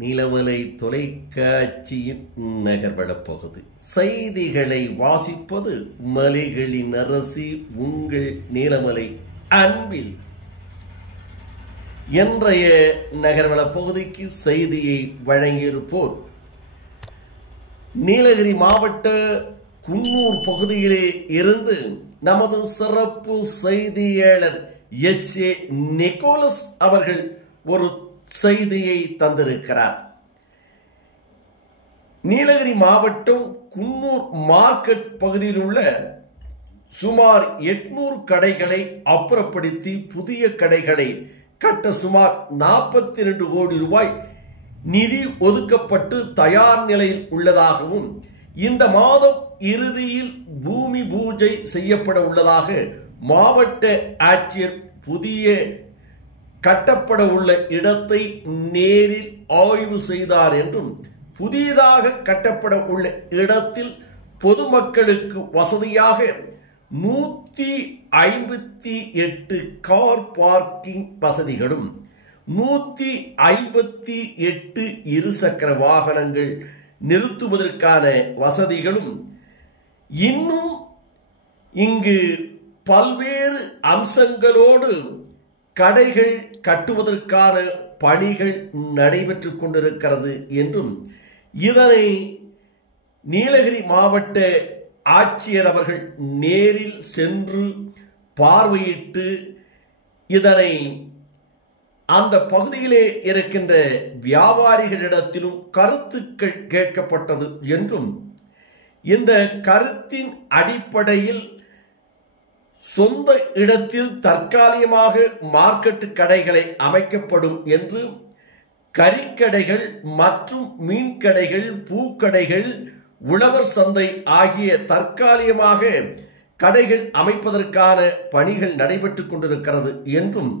நீலமலை தொலைக்காட்சியின் நகர்வளப் பகுதி செய்திகளை வாசிப்பது மலைகளின் அரசி உங்கள் நீலமலை அன்பில். இன்றைய நகர்வளப் பகுதிக்கு செய்தியை வழங்கியிருப்போர் நீலகிரி மாவட்ட குன்னூர் பகுதியிலே இருந்து நமது சிறப்பு செய்தியாளர் எஸ்.ஏ. நிக்கோலஸ் அவர்கள் ஒரு செய்தியை தந்திருக்கிறார். நீலகிரி மாவட்டம் குன்னூர் மார்க்கெட் பகுதியில் உள்ள சுமார் 800 கடைகளை அப்புறப்படுத்தி புதிய கடைகளை கட்ட சுமார் 42 கோடி ரூபாய் நிதி ஒதுக்கப்பட்டு தயார் நிலையில் உள்ளதாகவும் இந்த மாதம் இறுதியில் பூமி பூஜை செய்யப்பட உள்ளதாக மாவட்ட ஆட்சியர் புதிய கட்டப்பட உள்ள இடத்தை நேரில் ஆய்வு செய்தார் என்றும் புதிதாக கட்டப்பட உள்ள இடத்தில் பொதுமக்களுக்கு வசதியாக 158 கார் பார்க்கிங் வசதிகளும் 158 இருசக்கர வாகனங்கள் நிறுத்துவதற்கான வசதிகளும் இன்னும் இங்கு பல்வேறு அம்சங்களோடு கடைகள் கட்டுவதற்கான பணிகள் நடைபெற்றுக் கொண்டிருக்கிறது என்றும் இதனை நீலகிரி மாவட்ட ஆட்சியர் அவர்கள் நேரில் சென்று பார்வையிட்டு இதனை அந்த பகுதியிலே இருக்கின்ற வியாபாரிகளிடத்திலும் கருத்துக்கள் கேட்கப்பட்டது என்றும் இந்த கருத்தின் அடிப்படையில் சொந்த இடத்தில் தற்காலிகமாக மார்க்கெட் கடைகளை அமைக்கப்படும் என்று கறிக்கடைகள் மற்றும் மீன் கடைகள் பூக்கடைகள் உழவர் சந்தை ஆகிய தற்காலிகமாக கடைகள் அமைப்பதற்கான பணிகள் நடைபெற்றுக் கொண்டிருக்கிறது என்றும்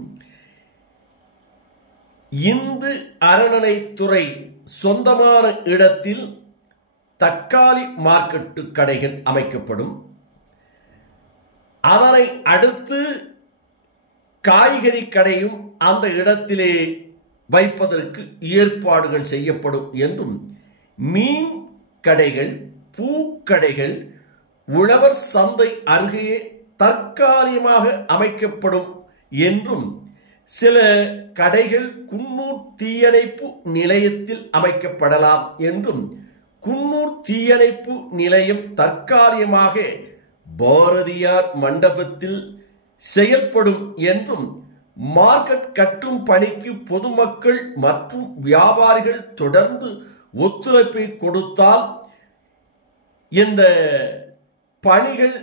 இந்து அறநிலைத்துறை சொந்தமான இடத்தில் தற்காலிக மார்க்கெட்டு கடைகள் அமைக்கப்படும். அதனை அடுத்து காய்கறி கடையும் அந்த இடத்திலே வைப்பதற்கு ஏற்பாடுகள் செய்யப்படும் என்றும் மீன் கடைகள் பூக்கடைகள் உழவர் சந்தை அருகே தற்காலிகமாக அமைக்கப்படும் என்றும் சில கடைகள் குன்னூர் தீயணைப்பு நிலையத்தில் அமைக்கப்படலாம் என்றும் குன்னூர் தீயணைப்பு நிலையம் தற்காலிகமாக பாரதியார் மண்டபத்தில் செயல்படும் என்றும் மார்க்கெட் கட்டும் பணிக்கு பொதுமக்கள் மற்றும் வியாபாரிகள் தொடர்ந்து ஒத்துழைப்பை கொடுத்தால் இந்த பணிகள்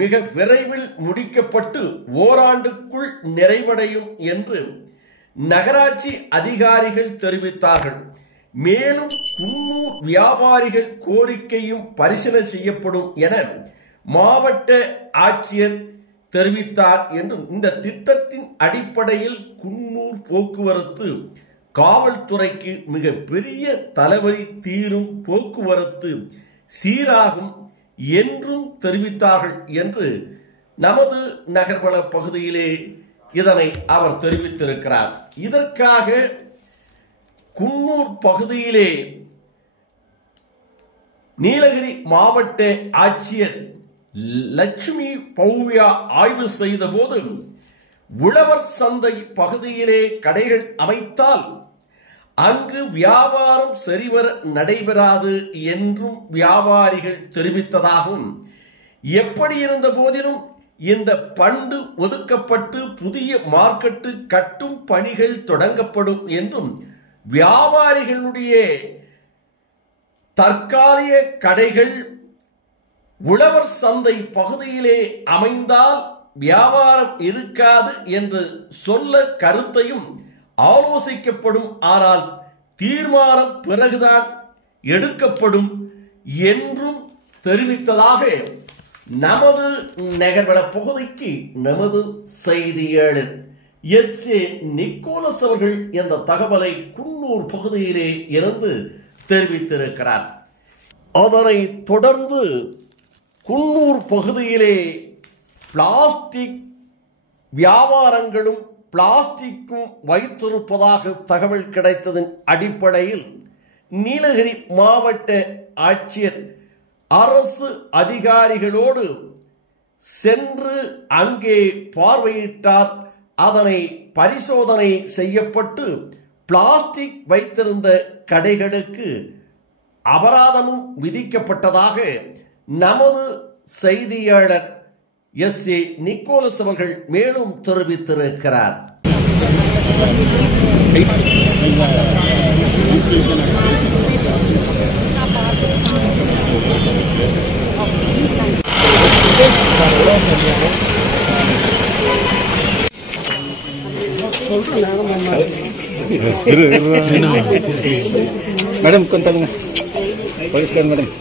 மிக விரைவில் முடிக்கப்பட்டு ஓராண்டுக்குள் நிறைவடையும் என்று நகராட்சி அதிகாரிகள் தெரிவித்தார்கள். மேலும் குன்னூர் வியாபாரிகள் கோரிக்கையும் பரிசீலனை செய்யப்படும் என மாவட்ட ஆட்சியர் தெரிவித்தார் என்றும் இந்த திட்டத்தின் அடிப்படையில் குன்னூர் போக்குவரத்து காவல்துறைக்கு மிக பெரிய தலைவலி தீரும், போக்குவரத்து சீராகும் என்றும் தெரிவித்தார்கள் என்று நமது நகர்வள பகுதியிலே இதனை அவர் தெரிவித்திருக்கிறார். இதற்காக குன்னூர் பகுதியிலே நீலகிரி மாவட்ட ஆட்சியர் லட்சுமி பௌவ்யா ஆய்வு செய்த போது உழவர் சந்தை பகுதியிலே கடைகள் அமைத்தால் அங்கு வியாபாரம் சரிவர நடைபெறாது என்றும் வியாபாரிகள் தெரிவித்ததாகவும், எப்படி இருந்த போதிலும் இந்த பண்டு ஒதுக்கப்பட்டு புதிய மார்க்கெட்டு கட்டும் பணிகள் தொடங்கப்படும் என்றும் வியாபாரிகளுடைய தற்காலிக கடைகள் உழவர் சந்தை பகுதியிலே அமைந்தால் வியாபாரம் இருக்காது என்று சொல்ல கருத்தையும் ஆலோசிக்கப்படும், ஆனால் தீர்மானம் பிறகுதான் எடுக்கப்படும் என்றும் தெரிவித்ததாக நமது நகர்வள பகுதிக்கு நமது செய்தியாளர் எஸ்.ஏ. நிக்கோலஸ் அவர்கள் இந்த தகவலை குன்னூர் பகுதியிலே இருந்து தெரிவித்திருக்கிறார். அதனை தொடர்ந்து குன்னூர் பகுதியிலே பிளாஸ்டிக் வியாபாரங்களும் பிளாஸ்டிக்கும் வைத்திருப்பதாக தகவல் கிடைத்ததன் அடிப்படையில் நீலகிரி மாவட்ட ஆட்சியர் அரசு அதிகாரிகளோடு சென்று அங்கே பார்வையிட்டார். அதனை பரிசோதனை செய்யப்பட்டு பிளாஸ்டிக் வைத்திருந்த கடைகளுக்கு அபராதமும் விதிக்கப்பட்டதாக நமது செய்தியாளர் எஸ்.ஏ. நிக்கோலஸ் அவர்கள் மேலும் தெரிவித்திருக்கிறார். மேடம் கொஞ்சம் போலீஸ்கார் மேடம்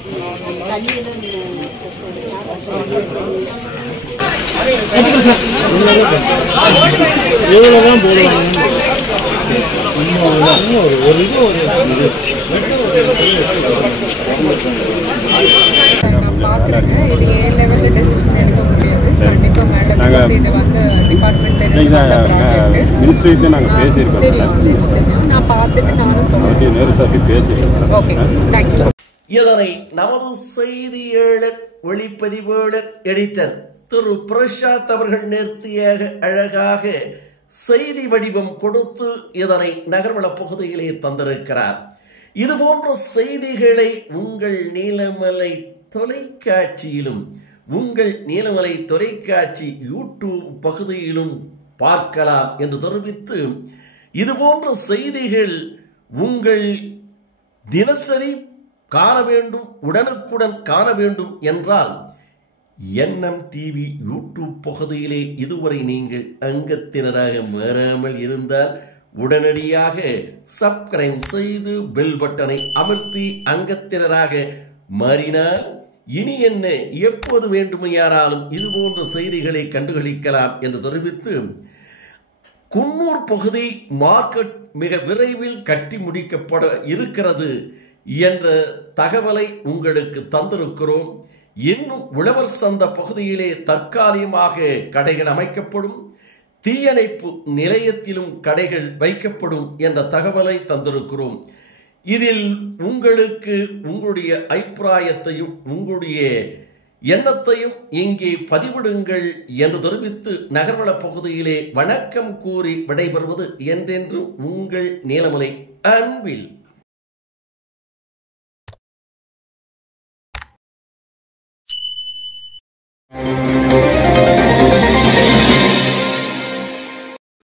எவ்வளவுதான் போடுவாங்க பார்க்குறேங்க. இது ஏ லெவலில் டெசிஷன் எடுக்க முடியாது. கண்டிப்பாக மேடம் இது வந்து டிபார்ட்மெண்ட்டில் மினிஸ்ட்ரிக்கு நாங்கள் பேசியிருக்கோம். தெரியும். நான் பார்த்துட்டு நானும் சொல்லுவேன். நேரு பேசியிருக்கோம். Okay, thank you. இதனை நமது செய்தியாளர் ஒளிப்பதிவாளர் எடிட்டர் திரு பிரசாத் அவர்கள் நேர்த்தியாக அழகாக செய்தி வடிவம் கொடுத்து இதனை நகர்வள பகுதியிலே தந்திருக்கிறார். இதுபோன்ற செய்திகளை உங்கள் நீலமலை தொலைக்காட்சியிலும் உங்கள் நீலமலை தொலைக்காட்சி யூடியூப் பகுதியிலும் பார்க்கலாம் என்று தெரிவித்து, இதுபோன்ற செய்திகள் உங்கள் தினசரி காண வேண்டும், உடனுக்குடன் காண வேண்டும் என்றால் என்எம் டிவி யூடியூப் பகுதியிலே இதுவரை நீங்கள் அங்கத்தினராக மாறாமல் இருந்தால் உடனடியாக சப்ஸ்கிரைப் செய்து பெல் பட்டனை அமர்த்தி அங்கத்தினராக மாறினால் இனி என்ன எப்போது வேண்டுமையானாலும் இதுபோன்ற செய்திகளை கண்டுகளிக்கலாம் என்று தெரிவித்து, குன்னூர் பகுதி மார்க்கெட் மிக விரைவில் கட்டி முடிக்கப்பட இருக்கிறது என்ற தகவலை உங்களுக்கு தந்திருக்கிறோம். இன்னும் உழவர் சந்த பகுதியிலே தற்காலிகமாக கடைகள் அமைக்கப்படும், தீயணைப்பு நிலையத்திலும் கடைகள் வைக்கப்படும் என்ற தகவலை தந்திருக்கிறோம். இதில் உங்களுக்கு உங்களுடைய அபிப்பிராயத்தையும் உங்களுடைய எண்ணத்தையும் இங்கே பதிவிடுங்கள் என்று தெரிவித்து நகர்வள பகுதியிலே வணக்கம் கூறி விடைபெறுவது என்றென்றும் உங்கள் நீலமலை அன்பில்